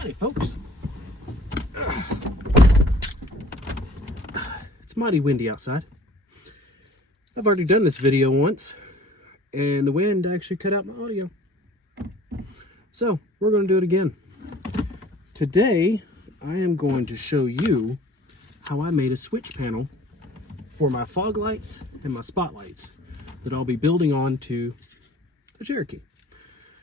Howdy, folks. It's mighty windy outside. I've already done this video once, and the wind actually cut out my audio. So, we're going to do it again. Today, I am going to show you how I made a switch panel for my fog lights and my spotlights that I'll be building onto the Cherokee.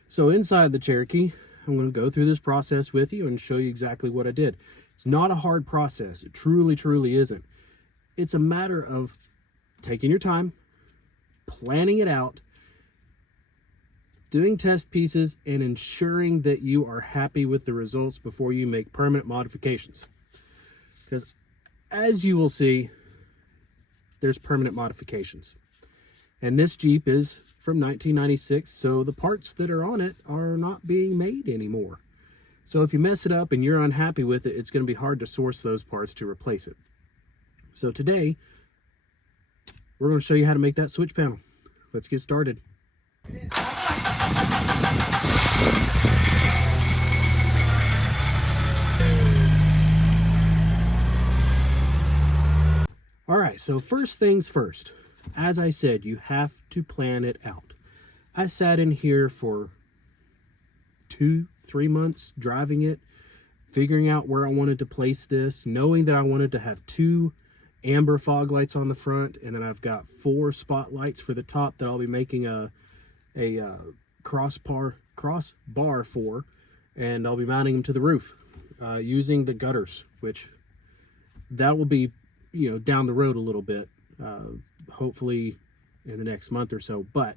So inside the Cherokee, I'm going to go through this process with you and show you exactly what I did. It's not a hard process. It truly isn't. It's a matter of taking your time, planning it out, doing test pieces, and ensuring that you are happy with the results before you make permanent modifications. Because as you will see, there's permanent modifications. And this Jeep is from 1996, so the parts that are on it are not being made anymore. So if you mess it up and you're unhappy with it, it's going to be hard to source those parts to replace it. So today, we're going to show you how to make that switch panel. Let's get started. All right, so first things first. As I said, you have to plan it out. I sat in here for 2-3 months driving it, figuring out where I wanted to place this, knowing that I wanted to have 2 amber fog lights on the front, and then I've got 4 spotlights for the top that I'll be making a crossbar for, and I'll be mounting them to the roof using the gutters, which that will be, down the road a little bit. Hopefully in the next month or so, but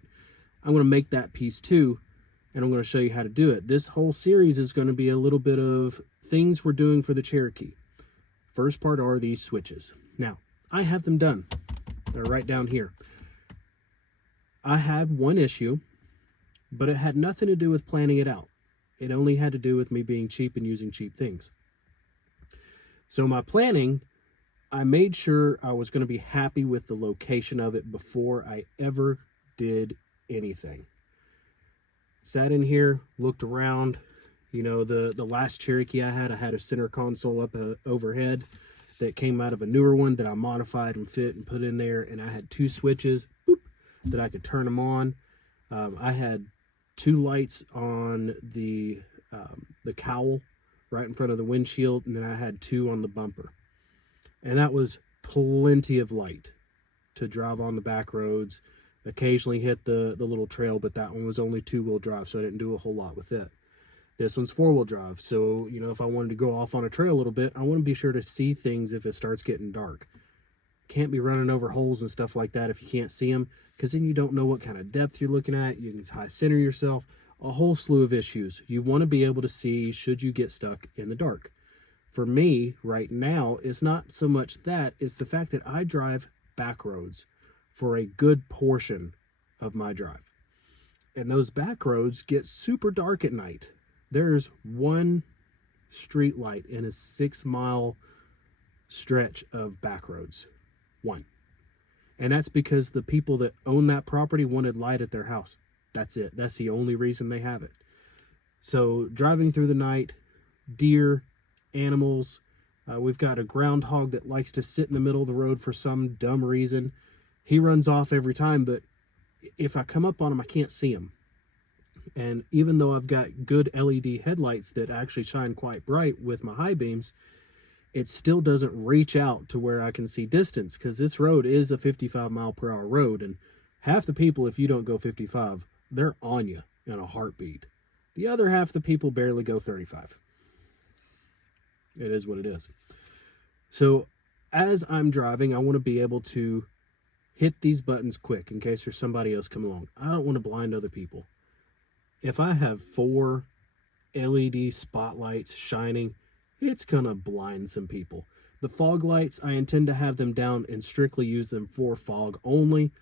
I'm going to make that piece too, and I'm going to show you how to do it. This whole series is going to be a little bit of things we're doing for the Cherokee. First part are these switches. Now, I have them done. They're right down here. I had one issue, but it had nothing to do with planning it out. It only had to do with me being cheap and using cheap things. So my planning, I made sure I was going to be happy with the location of it before I ever did anything. Sat in here, looked around. The last Cherokee I had a center console up overhead that came out of a newer one that I modified and fit and put in there, and I had 2 switches that I could turn them on. I had 2 lights on the cowl right in front of the windshield, and then I had 2 on the bumper. And that was plenty of light to drive on the back roads, occasionally hit the little trail, but that one was only 2-wheel drive, so I didn't do a whole lot with it. This one's 4-wheel drive, so, if I wanted to go off on a trail a little bit, I want to be sure to see things if it starts getting dark. Can't be running over holes and stuff like that if you can't see them, because then you don't know what kind of depth you're looking at. You can high center yourself, a whole slew of issues. You want to be able to see should you get stuck in the dark. For me, right now, it's not so much that, it's the fact that I drive back roads for a good portion of my drive. And those back roads get super dark at night. There's one street light in a 6-mile stretch of back roads. One. And that's because the people that own that property wanted light at their house. That's it. That's the only reason they have it. So driving through the night, deer, animals, we've got a groundhog that likes to sit in the middle of the road for some dumb reason. He runs off every time, but if I come up on him, I can't see him. And even though I've got good LED headlights that actually shine quite bright with my high beams, it still doesn't reach out to where I can see distance, because this road is a 55-mile-per-hour road, and half the people, if you don't go 55, they're on you in a heartbeat. The other half of the people barely go 35. It is what it is. So as I'm driving, I want to be able to hit these buttons quick in case there's somebody else coming along. I don't want to blind other people. If I have 4 LED spotlights shining, it's going to blind some people. The fog lights, I intend to have them down and strictly use them for fog only,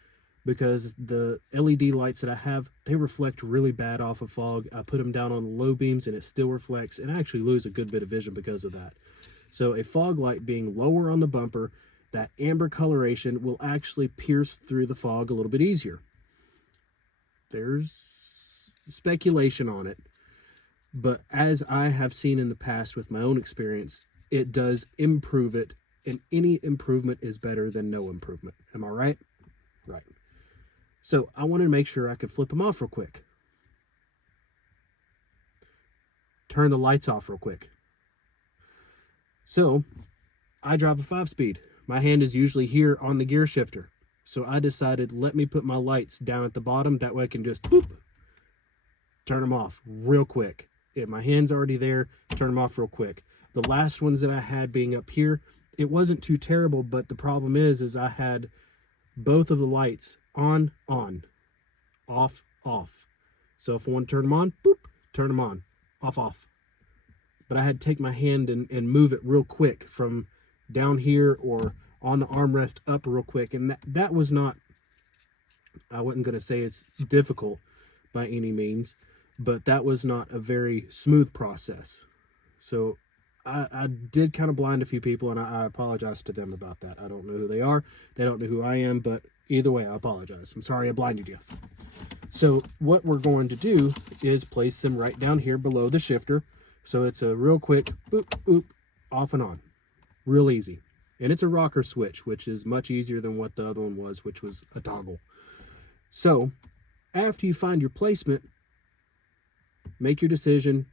because the LED lights that I have, they reflect really bad off of fog. I put them down on the low beams and it still reflects, and I actually lose a good bit of vision because of that. So a fog light being lower on the bumper, that amber coloration will actually pierce through the fog a little bit easier. There's speculation on it, But as I have seen in the past with my own experience, it does improve it, and any improvement is better than no improvement. Am I right? Right. So I wanted to make sure I could flip them off real quick. Turn the lights off real quick. So I drive a 5-speed. My hand is usually here on the gear shifter. So I decided, let me put my lights down at the bottom. That way I can just boop, turn them off real quick. If my hand's already there, turn them off real quick. The last ones that I had being up here, it wasn't too terrible, but the problem is I had both of the lights on, off, off. So if I want to turn them on, boop, turn them on, off. But I had to take my hand and move it real quick from down here or on the armrest up real quick. And that was not, I wasn't going to say it's difficult by any means, but that was not a very smooth process. So I did kind of blind a few people, and I apologize to them about that. I don't know who they are. They don't know who I am, but either way, I apologize. I'm sorry I blinded you. So what we're going to do is place them right down here below the shifter. So it's a real quick boop, boop, off and on. Real easy. And it's a rocker switch, which is much easier than what the other one was, which was a toggle. So after you find your placement, make your decision.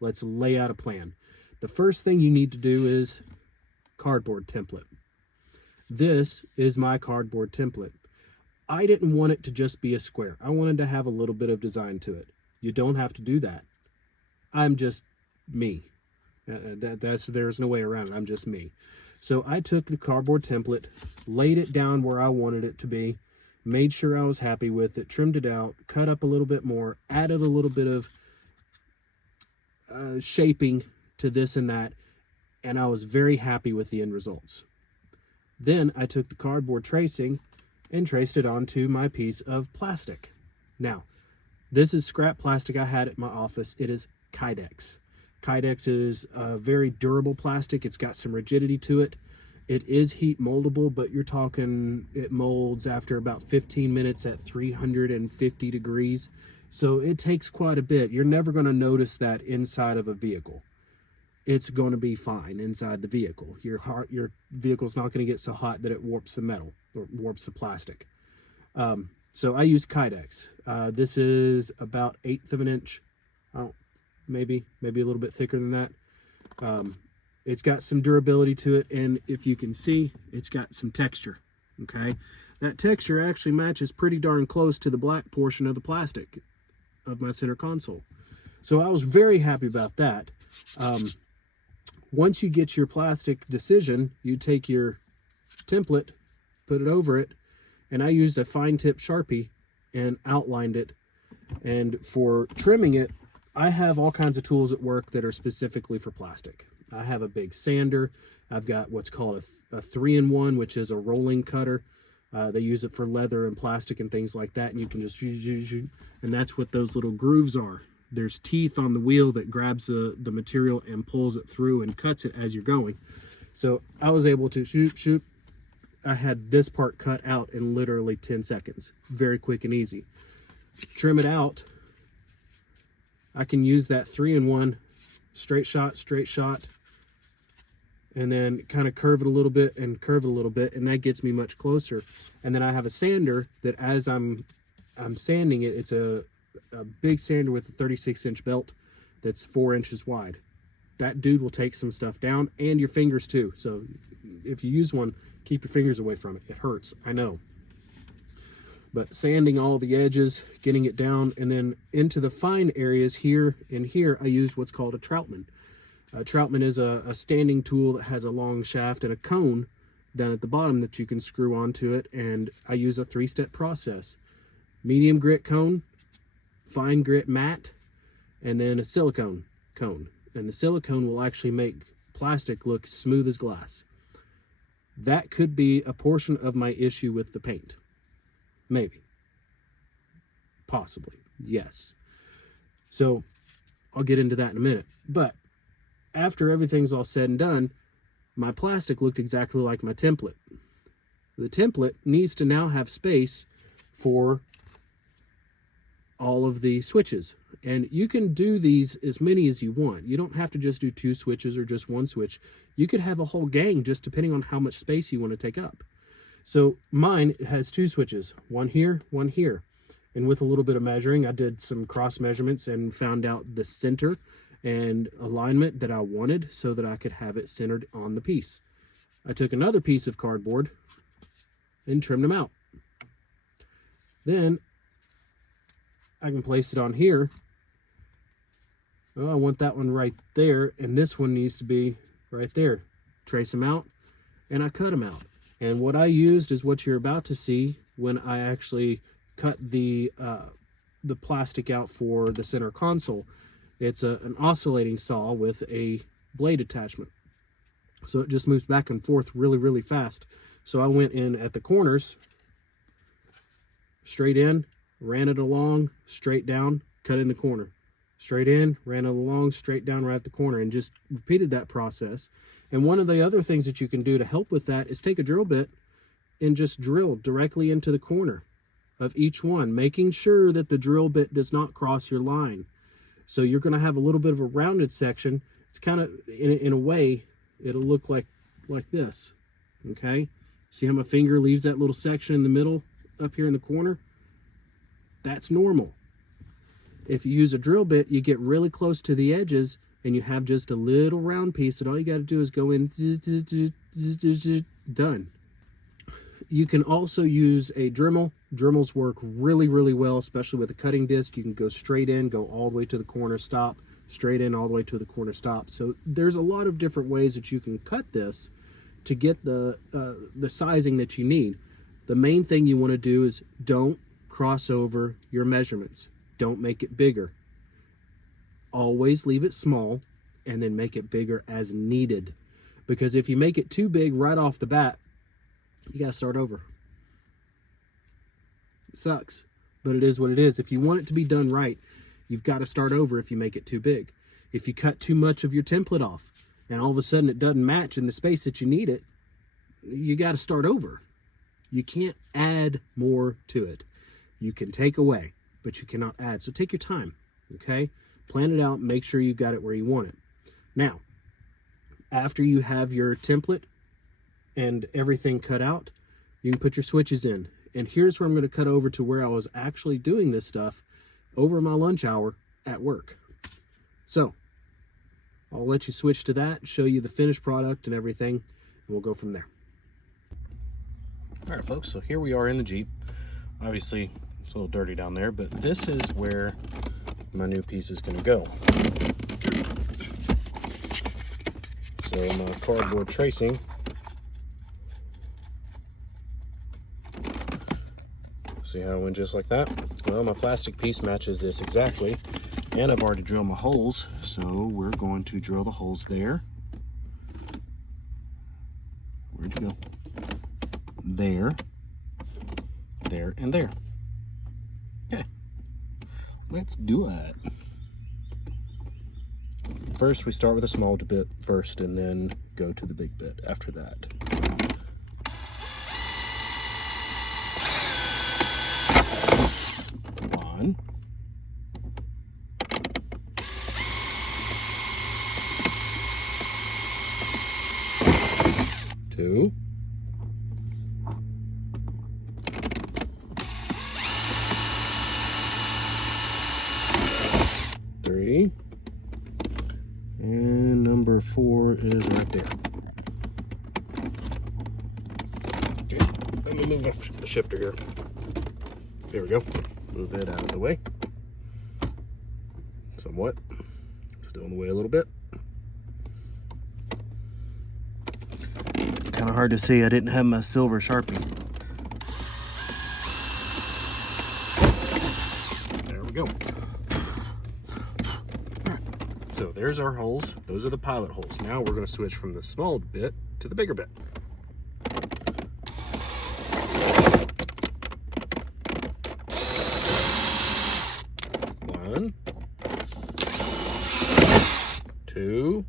Let's lay out a plan. The first thing you need to do is cardboard template. This is my cardboard template. I didn't want it to just be a square. I wanted to have a little bit of design to it. You don't have to do that. I'm just me. There's no way around it. I'm just me. So I took the cardboard template, laid it down where I wanted it to be, made sure I was happy with it, trimmed it out, cut up a little bit more, added a little bit of shaping to this and that, and I was very happy with the end results. Then I took the cardboard tracing and traced it onto my piece of plastic. Now, this is scrap plastic I had at my office. It is Kydex. Kydex is a very durable plastic. It's got some rigidity to it. It is heat moldable, but you're talking it molds after about 15 minutes at 350 degrees. So it takes quite a bit. You're never going to notice that inside of a vehicle. It's going to be fine inside the vehicle. Your vehicle's not going to get so hot that it warps the metal or warps the plastic. So I use Kydex. This is about 1/8 of an inch. Maybe a little bit thicker than that. It's got some durability to it, and if you can see, it's got some texture. Okay, that texture actually matches pretty darn close to the black portion of the plastic of my center console. So I was very happy about that. Once you get your plastic decision, you take your template, put it over it, and I used a fine tip Sharpie and outlined it. And for trimming it, I have all kinds of tools at work that are specifically for plastic. I have a big sander. I've got what's called a 3-in-1, which is a rolling cutter. They use it for leather and plastic and things like that, and you can just and that's what those little grooves are. There's teeth on the wheel that grabs the material and pulls it through and cuts it as you're going. So I was able to shoot. I had this part cut out in literally 10 seconds. Very quick and easy. Trim it out. I can use that 3-in-1, straight shot, and then kind of curve it a little bit and curve it a little bit, and that gets me much closer. And then I have a sander that as I'm sanding it, it's a big sander with a 36-inch belt that's 4 inches wide. That dude will take some stuff down, and your fingers too. So if you use one, keep your fingers away from it. It hurts, I know. But sanding all the edges, getting it down, and then into the fine areas here and here, I used what's called a Troutman. A Troutman is a standing tool that has a long shaft and a cone down at the bottom that you can screw onto it, and I use a 3-step process. Medium grit cone, fine grit mat, and then a silicone cone. And the silicone will actually make plastic look smooth as glass. That could be a portion of my issue with the paint. Maybe. Possibly. Yes. So I'll get into that in a minute. But after everything's all said and done, my plastic looked exactly like my template. The template needs to now have space for all of the switches. And you can do these as many as you want. You don't have to just do 2 switches or just 1 switch. You could have a whole gang just depending on how much space you want to take up. So mine has 2 switches, one here, one here. And with a little bit of measuring, I did some cross measurements and found out the center and alignment that I wanted so that I could have it centered on the piece. I took another piece of cardboard and trimmed them out. Then I can place it on here. Oh, I want that one right there, and this one needs to be right there. Trace them out, and I cut them out. And what I used is what you're about to see when I actually cut the plastic out for the center console. It's an oscillating saw with a blade attachment. So it just moves back and forth really, really fast. So I went in at the corners, straight in, ran it along, straight down, cut in the corner. Straight in, ran it along, straight down, right at the corner, and just repeated that process. And one of the other things that you can do to help with that is take a drill bit and just drill directly into the corner of each one, making sure that the drill bit does not cross your line. So you're going to have a little bit of a rounded section. It's kind of, in a way, it'll look like this, okay? See how my finger leaves that little section in the middle up here in the corner? That's normal. If you use a drill bit, you get really close to the edges and you have just a little round piece that all you got to do is go in, done. You can also use a Dremel. Dremels work really, really well, especially with a cutting disc. You can go straight in, go all the way to the corner, stop, straight in, all the way to the corner, stop. So there's a lot of different ways that you can cut this to get the sizing that you need. The main thing you want to do is don't cross over your measurements. Don't make it bigger. Always leave it small and then make it bigger as needed. Because if you make it too big right off the bat, you got to start over. It sucks, but it is what it is. If you want it to be done right, you've got to start over if you make it too big. If you cut too much of your template off and all of a sudden it doesn't match in the space that you need it, you got to start over. You can't add more to it. You can take away, but you cannot add. So take your time, okay? Plan it out, make sure you got it where you want it. Now, after you have your template and everything cut out, you can put your switches in. And here's where I'm going to cut over to where I was actually doing this stuff over my lunch hour at work. So, I'll let you switch to that, show you the finished product and everything, and we'll go from there. All right, folks, so here we are in the Jeep. Obviously, it's a little dirty down there, but this is where my new piece is going to go. So my cardboard tracing. See how it went just like that? Well, my plastic piece matches this exactly, and I've already drilled my holes, so we're going to drill the holes there. Where'd you go? There, there, and there. Okay, let's do it. First, we start with a small bit first, and then go to the big bit after that. One. Two. Three. And number 4 is right there. Okay, let me move the shifter here. There we go. Move that out of the way. Somewhat. Still in the way a little bit. Kind of hard to see. I didn't have my silver Sharpie. There we go. So there's our holes. Those are the pilot holes. Now we're going to switch from the small bit to the bigger bit. One, 2,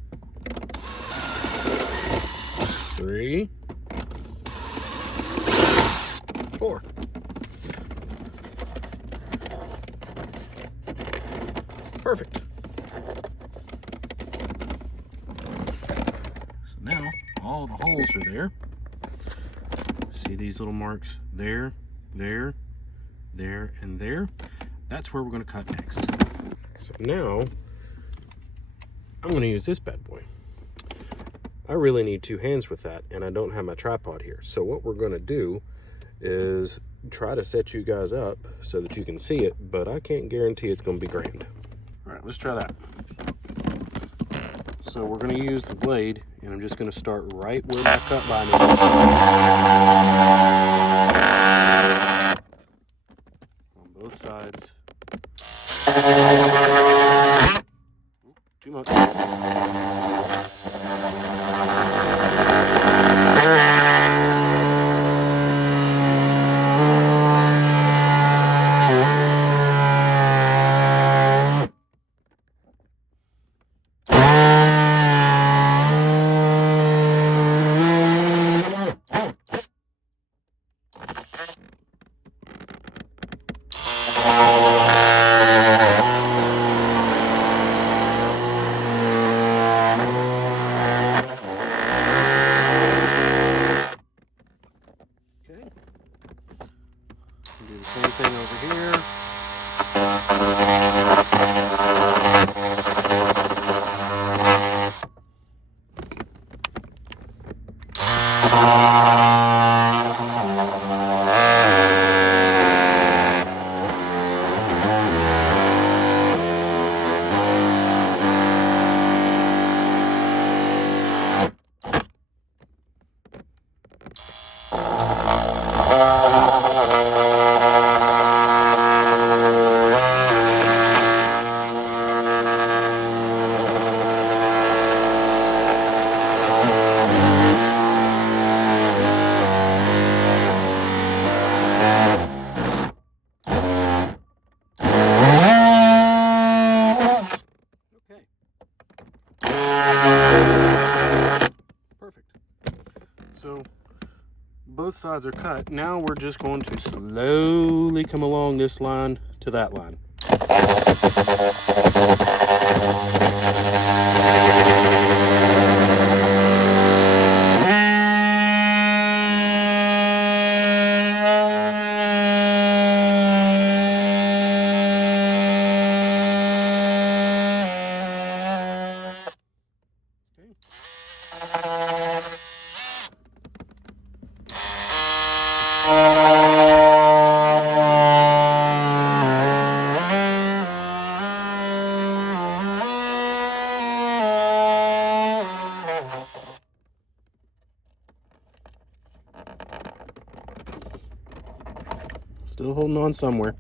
3, 4. Perfect. So now all the holes are there. See these little marks there, there, there, and there. That's where we're going to cut next. So now I'm going to use this bad boy. I really need 2 hands with that, and I don't have my tripod here. So what we're going to do is try to set you guys up so that you can see it, but I can't guarantee it's going to be grand. All right, let's try that. So we're going to use the blade, and I'm just going to start right where my cut line is. On both sides. Too much. Do the same thing over here. So both sides are cut. Now we're just going to slowly come along this line to that line. Still holding on somewhere.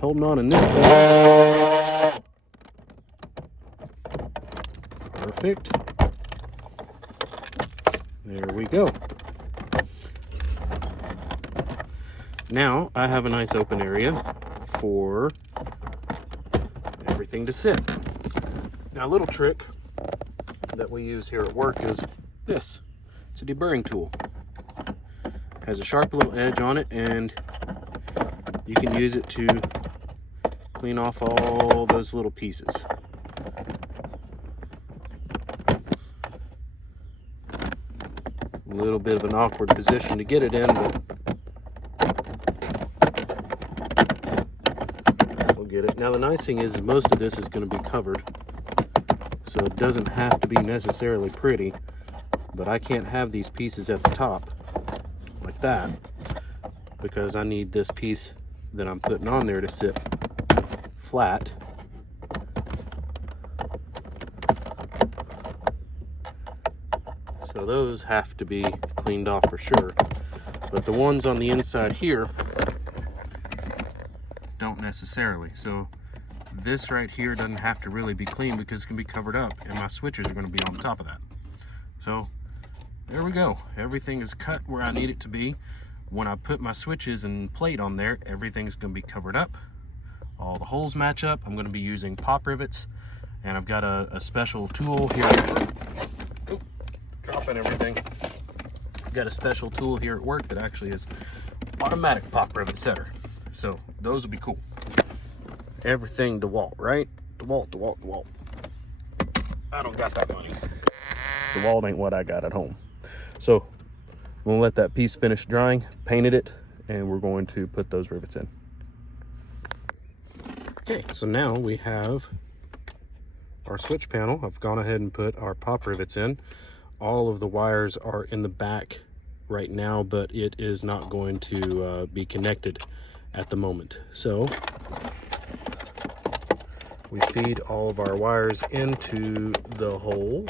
Holding on in this place. Perfect. There we go. Now I have a nice open area for everything to sit. Now a little trick that we use here at work is this. It's a deburring tool. It has a sharp little edge on it, and you can use it to clean off all those little pieces. A little bit of an awkward position to get it in, but we'll get it. Now the nice thing is most of this is going to be covered, so it doesn't have to be necessarily pretty, but I can't have these pieces at the top like that because I need this piece that I'm putting on there to sit flat. So those have to be cleaned off for sure. But the ones on the inside here don't necessarily. So this right here doesn't have to really be clean because it can be covered up, and my switches are going to be on top of that. So there we go. Everything is cut where I need it to be. When I put my switches and plate on there, everything's going to be covered up. All the holes match up. I'm going to be using pop rivets, and I've got a special tool here. Oh, dropping everything. I've got a special tool here at work that actually is automatic pop rivet setter. So those will be cool. Everything DeWalt, right? DeWalt. I don't got that money. DeWalt ain't what I got at home. So I'm gonna let that piece finish drying, painted it, and we're going to put those rivets in. Okay, so now we have our switch panel. I've gone ahead and put our pop rivets in. All of the wires are in the back right now, but it is not going to be connected at the moment. So we feed all of our wires into the hole.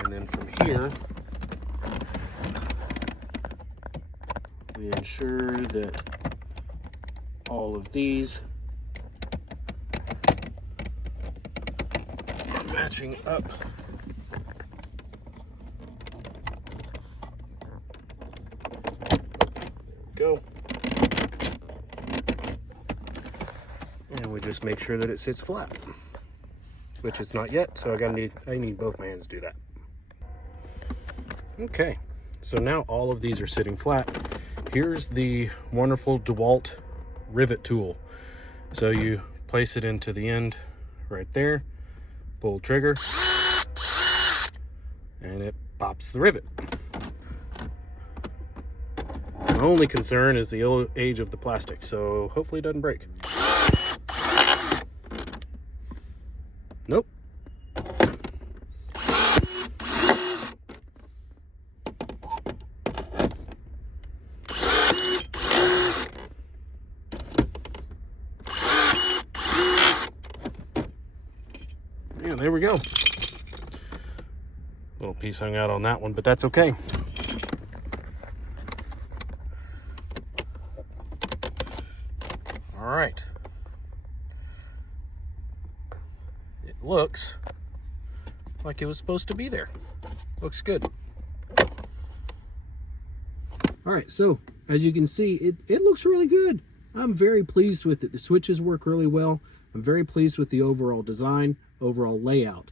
And then from here, we ensure that all of these are matching up. Go. And we just make sure that it sits flat, which it's not yet, so I need both my hands to do that. Okay, so now all of these are sitting flat. Here's the wonderful DeWalt rivet tool. So you place it into the end right there, pull the trigger, and it pops the rivet. My only concern is the age of the plastic, so hopefully it doesn't break. Nope. Yeah, there we go. Little piece hung out on that one, but that's okay. All right. It looks like it was supposed to be there. Looks good. All right, so as you can see, it looks really good. I'm very pleased with it. The switches work really well. I'm very pleased with the overall design, overall layout.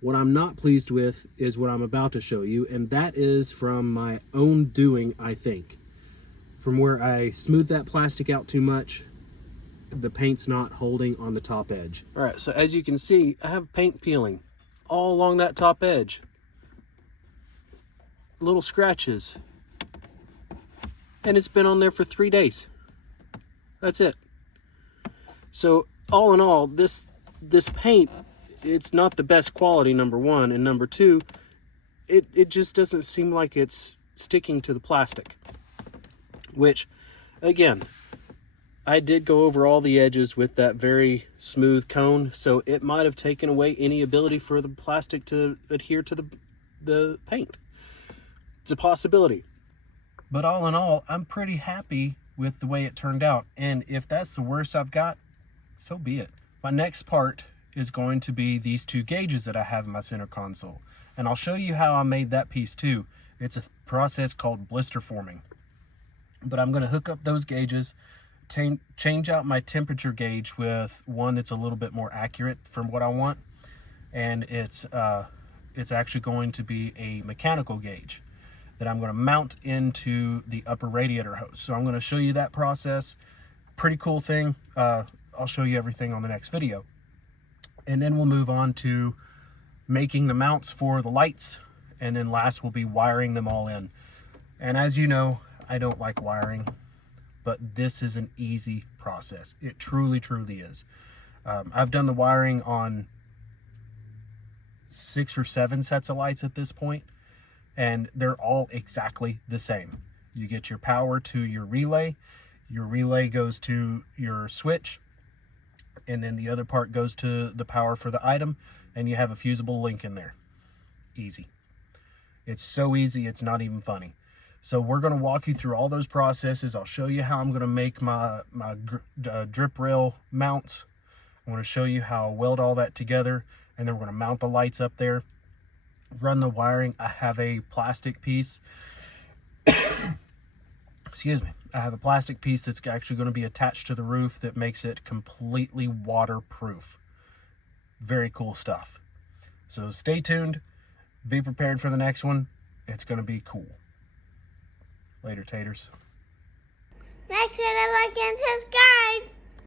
What I'm not pleased with is what I'm about to show you, and that is from my own doing, I think. From where I smoothed that plastic out too much, the paint's not holding on the top edge. All right, so as you can see, I have paint peeling all along that top edge. Little scratches. And it's been on there for 3 days. That's it. So all in all, this paint, it's not the best quality, number one, and number two, it just doesn't seem like it's sticking to the plastic. Which, again, I did go over all the edges with that very smooth cone, so it might have taken away any ability for the plastic to adhere to the paint. It's a possibility. But all in all, I'm pretty happy with the way it turned out. And if that's the worst I've got, so be it. My next part is going to be these two gauges that I have in my center console. And I'll show you how I made that piece too. It's a process called blister forming. But I'm going to hook up those gauges, change out my temperature gauge with one that's a little bit more accurate from what I want. And it's actually going to be a mechanical gauge that I'm going to mount into the upper radiator hose. So I'm going to show you that process. Pretty cool thing. I'll show you everything on the next video. And then we'll move on to making the mounts for the lights. And then last we'll be wiring them all in. And as you know, I don't like wiring, but this is an easy process. It truly, truly is. I've done the wiring on 6 or 7 sets of lights at this point, and they're all exactly the same. You get your power to your relay goes to your switch, and then the other part goes to the power for the item, and you have a fusible link in there. Easy. It's so easy, it's not even funny. So we're going to walk you through all those processes. I'll show you how I'm going to make my drip rail mounts. I'm going to show you how I weld all that together, and then we're going to mount the lights up there, run the wiring. I have a plastic piece. Excuse me. I have a plastic piece that's actually going to be attached to the roof that makes it completely waterproof. Very cool stuff. So stay tuned. Be prepared for the next one. It's going to be cool. Later, taters. Make sure to like and subscribe.